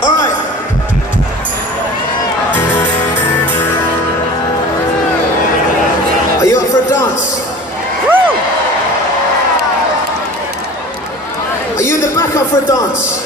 Alright. Are you up for a dance? Woo! Are you in the back up for a dance?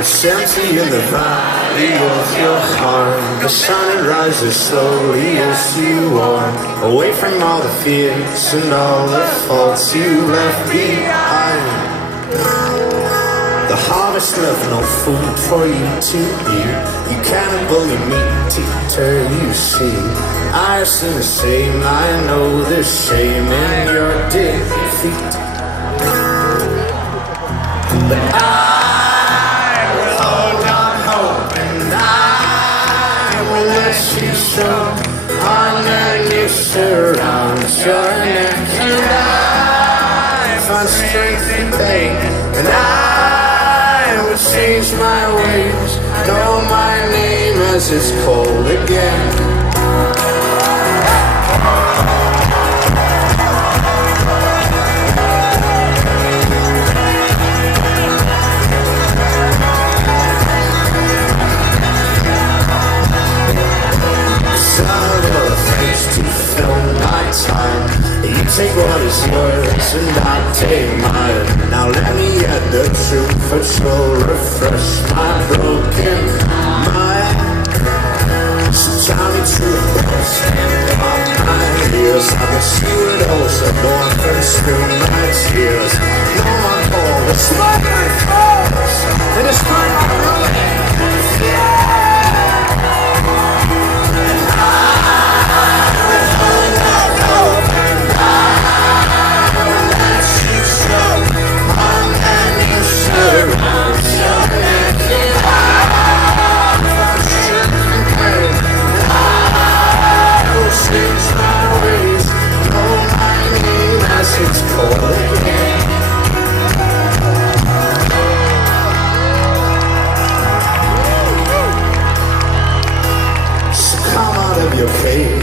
It's empty in the valley of your heart. The sun rises slowly as you are away from all the fears and all the faults you left behind. The harvest left no food for you to eat. You cannibal your meat eater, you see. I assume the same, I know the shame in your defeat. But I will hold on hope, and I will let you show underneath surrounds your neck. And I find strength in pain, and I will change my ways. Know my name as it's cold again. To fill my time, you take what is yours and I take mine. Now let me get the truth, which will refresh my broken mind. So tell me true, stand on my heels. I can see what else are born from through my tears. No one call, it's like my faults, and it's like my ruin. Yeah.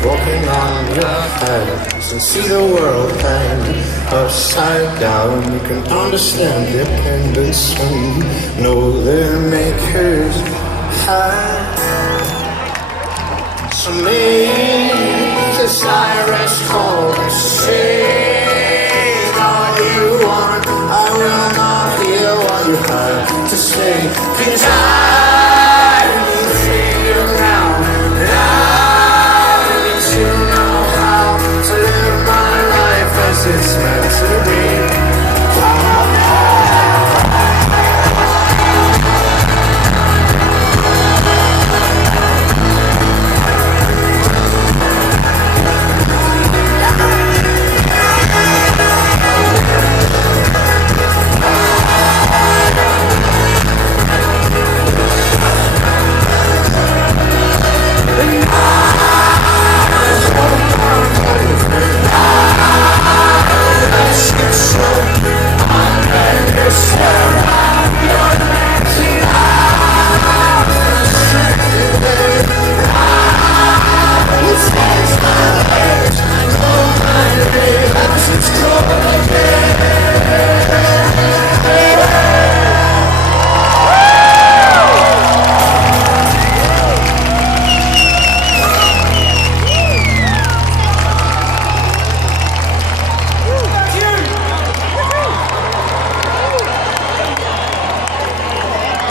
Walking on your hands and see the world hang upside down. You can understand dependence when you know their maker's hand. So make the sirens call and sing all you want. I will not hear what you have to say, 'cause